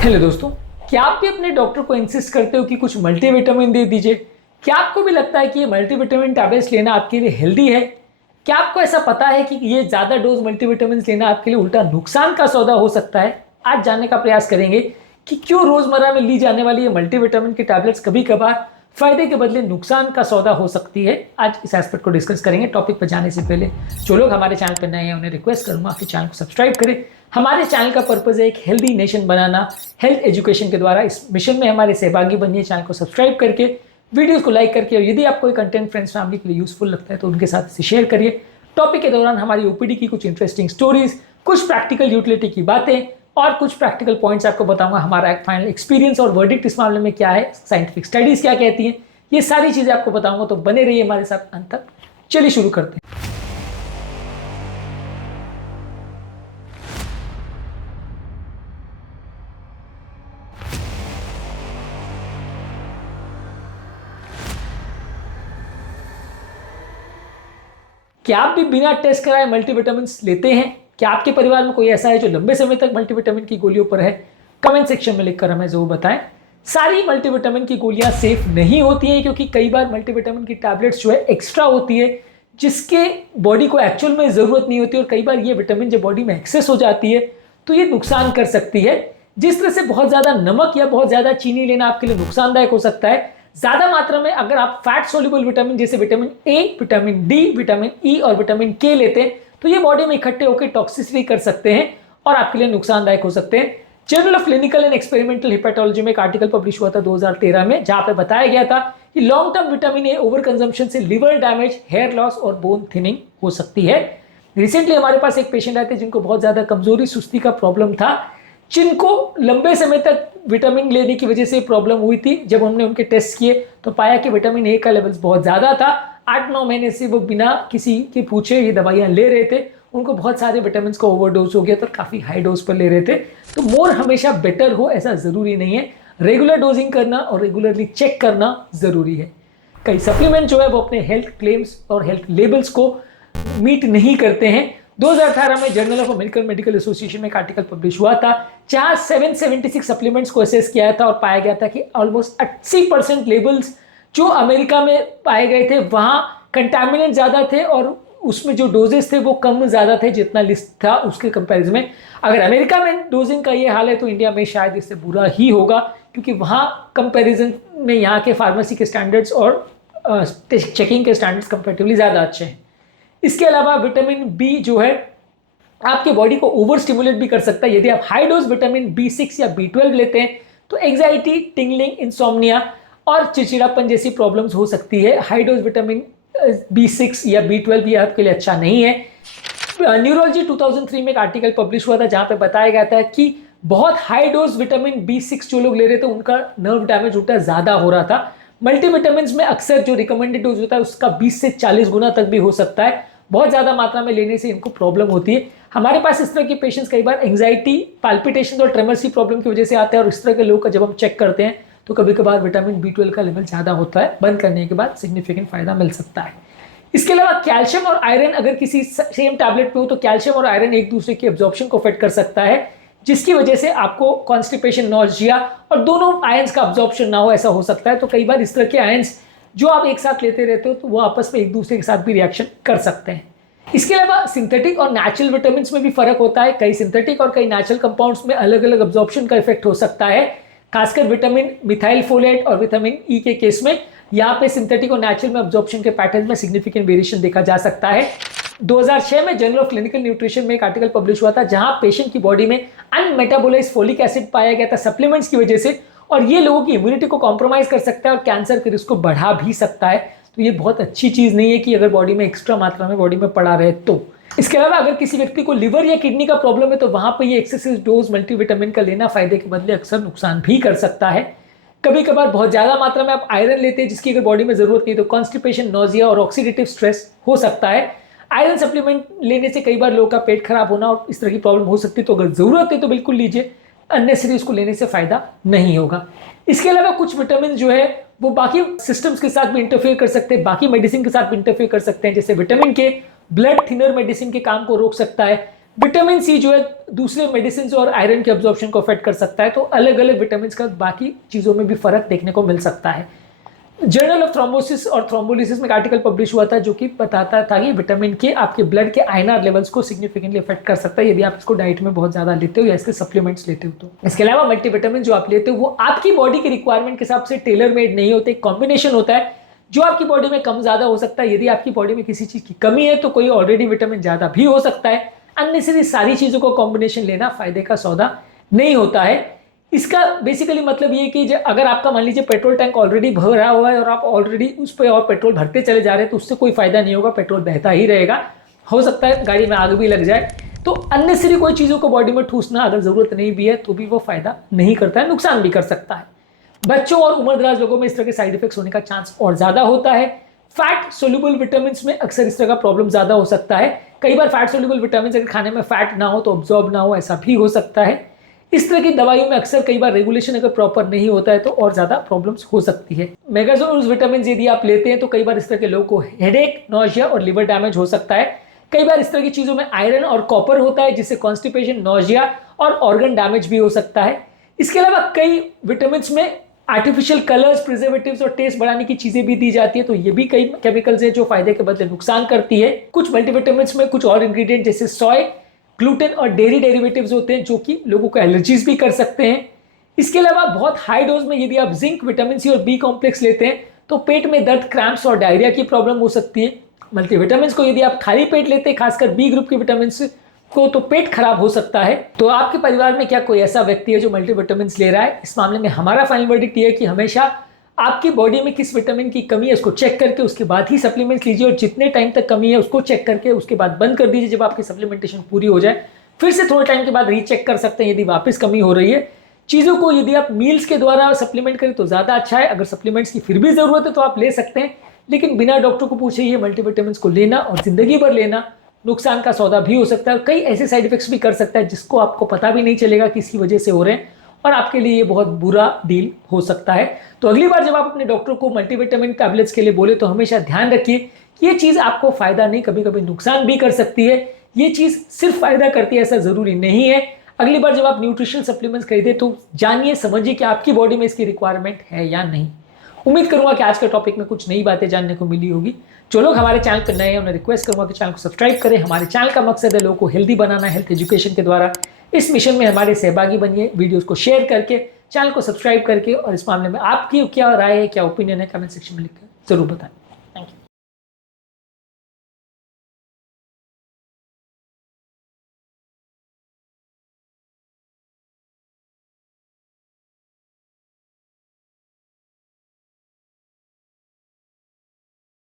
Hello दोस्तों, क्या आप भी अपने डॉक्टर को इंसिस्ट करते हो कि कुछ मल्टीविटामिन दे दीजिए? क्या आपको भी लगता है कि ये मल्टीविटामिन टैबलेट्स लेना आपके लिए हेल्दी है? क्या आपको ऐसा पता है कि ये ज़्यादा डोज मल्टीविटामिन लेना आपके लिए उल्टा नुकसान का सौदा हो सकता है? आज जानने का प्रयास करेंगे कि क्यों रोज़मर्रा में ली जाने वाली ये मल्टीविटामिन की टैबलेट्स कभी कभार फायदे के बदले नुकसान का सौदा हो सकती है। आज इस एस्पेक्ट को डिस्कस करेंगे। टॉपिक पर जाने से पहले जो लोग हमारे चैनल पर नए हैं उन्हें रिक्वेस्ट करूंगा कि चैनल को सब्सक्राइब करें। हमारे चैनल का पर्पज है एक हेल्दी नेशन बनाना, हेल्थ एजुकेशन के द्वारा। इस मिशन में हमारे सहभागी बनिए। चैनल को सब्सक्राइब करके, वीडियोस को लाइक करके, और यदि आपको कोई कंटेंट फ्रेंड्स फैमिली के लिए यूजफुल लगता है तो उनके साथ इसे शेयर करिए। टॉपिक के दौरान हमारी ओपीडी की कुछ इंटरेस्टिंग स्टोरीज, कुछ प्रैक्टिकल यूटिलिटी की बातें और कुछ प्रैक्टिकल पॉइंट्स आपको बताऊंगा। हमारा एक फाइनल एक्सपीरियंस और वर्डिक्ट इस मामले में क्या है, साइंटिफिक स्टडीज क्या कहती हैं, ये सारी चीजें आपको बताऊंगा। तो बने रहिए हमारे साथ अंत तक। चलिए शुरू करते हैं। क्या आप भी बिना टेस्ट कराए मल्टीविटामिन लेते हैं? क्या आपके परिवार में कोई ऐसा है जो लंबे समय तक मल्टीविटामिन की गोलियों पर है? कमेंट सेक्शन में लिखकर हमें जरूर बताएं। सारी मल्टीविटामिन की गोलियां सेफ नहीं होती हैं, क्योंकि कई बार मल्टीविटामिन की टैबलेट्स जो है एक्स्ट्रा होती है, जिसके बॉडी को एक्चुअल में जरूरत नहीं होती। और कई बार ये विटामिन जब बॉडी में एक्सेस हो जाती है तो ये नुकसान कर सकती है। जिस तरह से बहुत ज्यादा नमक या बहुत ज्यादा चीनी लेना आपके लिए नुकसानदायक हो सकता है, ज्यादा मात्रा में अगर आप फैट सोल्यूबल विटामिन जैसे vitamin A, vitamin D, vitamin E और विटामिन के लेते हैं तो ये बॉडी में इकट्ठे होकर टॉक्सिसिटी कर सकते हैं और आपके लिए नुकसानदायक हो सकते हैं। Journal of clinical and experimental hepatology में एक आर्टिकल पब्लिश हुआ था 2013 में, जहां पे बताया गया था कि long term vitamin A over consumption से लिवर डैमेज, हेयर लॉस और बोन थिनिंग हो सकती है। रिसेंटली हमारे पास एक पेशेंट आए थे जिनको बहुत ज्यादा कमजोरी, सुस्ती का प्रॉब्लम था, जिनको लंबे समय तक विटामिन लेने की वजह से प्रॉब्लम हुई थी। जब हमने उनके टेस्ट किए तो पाया कि विटामिन ए का लेवल्स बहुत ज़्यादा था। 8-9 महीने से वो बिना किसी के पूछे ये दवाइयाँ ले रहे थे। उनको बहुत सारे विटामिन का ओवरडोज हो गया तो काफ़ी हाई डोज पर ले रहे थे। तो मोर हमेशा बेटर हो ऐसा ज़रूरी नहीं है। रेगुलर डोजिंग करना और रेगुलरली चेक करना ज़रूरी है। कई सप्लीमेंट जो है वो अपने हेल्थ क्लेम्स और हेल्थ लेबल्स को मीट नहीं करते हैं। 2018 में journal of American medical association में एक आर्टिकल पब्लिश हुआ था, जहां 776 सप्लीमेंट्स को असेस किया था और पाया गया था कि ऑलमोस्ट 80% लेबल्स जो अमेरिका में पाए गए थे वहां कंटामिनेंट ज्यादा थे और उसमें जो डोजेस थे वो कम ज्यादा थे जितना लिस्ट था उसके कंपैरिजन में। अगर अमेरिका में डोजिंग का ये हाल है तो इंडिया में शायद इससे बुरा ही होगा, क्योंकि वहां कंपैरिजन में यहाँ के फार्मेसी के स्टैंडर्ड्स और चेकिंग के स्टैंडर्ड्स कंपेरेटिवली ज्यादा अच्छे हैं। इसके अलावा विटामिन बी जो है आपके बॉडी को ओवर स्टिमुलेट भी कर सकता है। यदि आप हाई डोज विटामिन B6 या B12 लेते हैं तो एंजाइटी, टिंगलिंग, इंसोम्निया और चिड़चिड़ापन जैसी प्रॉब्लम्स हो सकती है। हाई डोज विटामिन B6 या B12 ये आपके लिए अच्छा नहीं है। न्यूरोलॉजी 2003 में एक आर्टिकल पब्लिश हुआ था जहां पे बताया गया था कि बहुत हाई डोज विटामिन B6 जो लोग ले रहे थे उनका नर्व डैमेज उल्टा ज्यादा हो रहा था। मल्टीविटामिन में अक्सर जो रिकमेंडेड डोज होता है उसका 20 से 40 गुना तक भी हो सकता है। बहुत ज़्यादा मात्रा में लेने से इनको प्रॉब्लम होती है। हमारे पास इस तरह के पेशेंट्स कई बार एंजाइटी, पाल्पिटेशन और ट्रेमर्स की प्रॉब्लम की वजह से आते हैं, और इस तरह के लोग का जब हम चेक करते हैं तो कभी कभार विटामिन B12 का लेवल ज़्यादा होता है। बंद करने के बाद सिग्निफिकेंट फायदा मिल सकता है। इसके अलावा कैल्शियम और आयरन अगर किसी सेम टैबलेट पे हो तो कैल्शियम और आयरन एक दूसरे की एब्जॉर्प्शन को अफेक्ट कर सकता है, जिसकी वजह से आपको कॉन्स्टिपेशन, नॉजिया और दोनों आयंस का अब्जॉर्प्शन ना हो, ऐसा हो सकता है। तो कई बार इस तरह के आयंस जो आप एक साथ लेते रहते हो तो वो आपस में एक दूसरे के साथ भी रिएक्शन कर सकते हैं। इसके अलावा सिंथेटिक और नेचुरल विटामिन में भी फर्क होता है। कई सिंथेटिक और कई नेचुरल कंपाउंड्स में अलग अलग अब्जॉर्प्शन का इफेक्ट हो सकता है। खासकर विटामिन मिथाइल फोलेट और विटामिन ई के केस में यहाँ पे सिंथेटिक और नेचुरल में अब्जॉर्प्शन के पैटर्न में सिग्निफिकेंट वेरिएशन देखा जा सकता है। 2006 में जर्नल ऑफ क्लिनिकल न्यूट्रिशन में एक आर्टिकल पब्लिश हुआ था जहां पेशेंट की बॉडी में अनमेटाबोलाइज्ड फोलिक एसिड पाया गया था सप्लीमेंट्स की वजह से, और ये लोगों की इम्यूनिटी को कॉम्प्रोमाइज कर सकता है और कैंसर के रिस्क को बढ़ा भी सकता है। तो ये बहुत अच्छी चीज नहीं है कि अगर बॉडी में एक्स्ट्रा मात्रा में बॉडी में पड़ा रहे तो। इसके अलावा अगर किसी व्यक्ति को लिवर या किडनी का प्रॉब्लम है तो वहां पर ये एक्सेसिव डोज मल्टीविटामिन का लेना फायदे के बदले अक्सर नुकसान भी कर सकता है। कभी कभार बहुत ज्यादा मात्रा में आप आयरन लेते हैं जिसकी अगर बॉडी में जरूरत नहीं तो कॉन्स्टिपेशन, नोजिया और ऑक्सीडेटिव स्ट्रेस हो सकता है। आयरन सप्लीमेंट लेने से कई बार लोगों का पेट खराब होना और इस तरह की प्रॉब्लम हो सकती है, तो अगर जरूरत है तो बिल्कुल लीजिए, अननेसेसरी उसको लेने से फायदा नहीं होगा। इसके अलावा कुछ विटामिन जो है वो बाकी सिस्टम्स के साथ भी इंटरफेयर कर सकते हैं, बाकी मेडिसिन के साथ भी इंटरफेयर कर सकते हैं। जैसे विटामिन के ब्लड थिनर मेडिसिन के काम को रोक सकता है। विटामिन सी जो है दूसरे मेडिसिन और आयरन के अब्जॉर्प्शन को अफेक्ट कर सकता है। तो अलग अलग विटामिन का बाकी चीज़ों में भी फर्क देखने को मिल सकता है। जर्नल ऑफ थ्रोम्बोसिस और थ्रोम्बोलिसिस में एक आर्टिकल पब्लिश हुआ था जो कि बताता था कि विटामिन के आपके ब्लड के आईएनआर लेवल्स को सिग्निफिकेंटली अफेक्ट कर सकता है यदि आप इसको डाइट में बहुत ज़्यादा लेते हो या इसके सप्लीमेंट्स लेते हो तो। इसके अलावा मल्टीविटामिन जो आप लेते हो वो आपकी बॉडी की रिक्वायरमेंट के हिसाब से टेलर मेड नहीं होते, कॉम्बिनेशन होता है जो आपकी बॉडी में कम ज़्यादा हो सकता है। यदि आपकी बॉडी में किसी चीज़ की कमी है तो कोई ऑलरेडी विटामिन ज़्यादा भी हो सकता है। अननेसेसरी सारी चीज़ों को कॉम्बिनेशन लेना फायदे का सौदा नहीं होता है। इसका बेसिकली मतलब ये कि अगर आपका मान लीजिए पेट्रोल टैंक ऑलरेडी भरा हुआ है और आप ऑलरेडी उस पर और पेट्रोल भरते चले जा रहे हैं तो उससे कोई फायदा नहीं होगा, पेट्रोल बहता ही रहेगा, हो सकता है गाड़ी में आग भी लग जाए। तो अननेसेसरी कोई चीज़ों को बॉडी में ठूसना अगर ज़रूरत नहीं भी है तो भी वो फायदा नहीं करता है, नुकसान भी कर सकता है। बच्चों और उम्रदराज लोगों में इस तरह के साइड इफेक्ट्स होने का चांस और ज़्यादा होता है। फैट सोल्यूबल विटामिन में अक्सर इस तरह का प्रॉब्लम ज़्यादा हो सकता है। कई बार फैट सोल्यूबल विटामिन अगर खाने में फैट ना हो तो ऑब्जॉर्ब ना हो, ऐसा भी हो सकता है। इस तरह की दवाइयों में अक्सर कई बार रेगुलेशन अगर प्रॉपर नहीं होता है तो और ज़्यादा प्रॉब्लम्स हो सकती है। मेगाजोल्स विटामिन यदि आप लेते हैं तो कई बार इस तरह के लोगों को हेडेक, नौजिया और लिवर डैमेज हो सकता है। कई बार इस तरह की चीज़ों में आयरन और कॉपर होता है जिससे कॉन्स्टिपेशन, नौजिया और ऑर्गन डैमेज भी हो सकता है। इसके अलावा कई विटामिन में आर्टिफिशियल कलर्स, प्रिजर्वेटिव्स और टेस्ट बढ़ाने की चीजें भी दी जाती है, तो ये भी कई केमिकल्स हैं जो फायदे के बदले नुकसान करती है। कुछ मल्टीविटामिन में कुछ और इंग्रेडिएंट जैसे सोय, ग्लूटेन और डेयरी डेरिवेटिव्स होते हैं जो कि लोगों को एलर्जीज भी कर सकते हैं। इसके अलावा बहुत हाई डोज में यदि आप जिंक, विटामिन सी और बी कॉम्प्लेक्स लेते हैं तो पेट में दर्द, क्रैम्प्स और डायरिया की प्रॉब्लम हो सकती है। मल्टीविटामिन को यदि आप खाली पेट लेते हैं, खासकर बी ग्रुप के विटामिन को, तो पेट खराब हो सकता है। तो आपके परिवार में क्या कोई ऐसा व्यक्ति है जो मल्टीविटामिन ले रहा है? इस मामले में हमारा फाइनल वर्डिक्ट ये है कि हमेशा आपकी बॉडी में किस विटामिन की कमी है उसको चेक करके उसके बाद ही सप्लीमेंट्स लीजिए, और जितने टाइम तक कमी है उसको चेक करके उसके बाद बंद कर दीजिए। जब आपकी सप्लीमेंटेशन पूरी हो जाए फिर से थोड़े टाइम के बाद रीचेक कर सकते हैं यदि वापस कमी हो रही है। चीज़ों को यदि आप मील्स के द्वारा सप्लीमेंट करें तो ज़्यादा अच्छा है। अगर सप्लीमेंट्स की फिर भी ज़रूरत है तो आप ले सकते हैं, लेकिन बिना डॉक्टर को पूछे ये मल्टीविटामिन को लेना और ज़िंदगी भर लेना नुकसान का सौदा भी हो सकता है। और कई ऐसे साइड इफेक्ट्स भी कर सकता है जिसको आपको पता भी नहीं चलेगा किसकी वजह से हो रहे हैं, और आपके लिए ये बहुत बुरा डील हो सकता है। तो अगली बार जब आप अपने डॉक्टर को मल्टीविटामिन टैबलेट्स के लिए बोले तो हमेशा ध्यान रखिए कि ये चीज़ आपको फ़ायदा नहीं, कभी कभी नुकसान भी कर सकती है। ये चीज़ सिर्फ फ़ायदा करती है ऐसा ज़रूरी नहीं है। अगली बार जब आप न्यूट्रिशनल सप्लीमेंट्स खरीदें तो जानिए, समझिए कि आपकी बॉडी में इसकी रिक्वायरमेंट है या नहीं। उम्मीद करूंगा कि आज के टॉपिक में कुछ नई बातें जानने को मिली होगी। जो लोग हमारे चैनल पर नए हैं उन्हें रिक्वेस्ट करूंगा कि चैनल को सब्सक्राइब करें। हमारे चैनल का मकसद है लोगों को हेल्दी बनाना, हेल्थ एजुकेशन के द्वारा। इस मिशन में हमारे सहभागी बनिए, वीडियोस को शेयर करके, चैनल को सब्सक्राइब करके, और इस मामले में आपकी क्या राय है, क्या ओपिनियन है, कमेंट सेक्शन में लिखकर जरूर बताएं।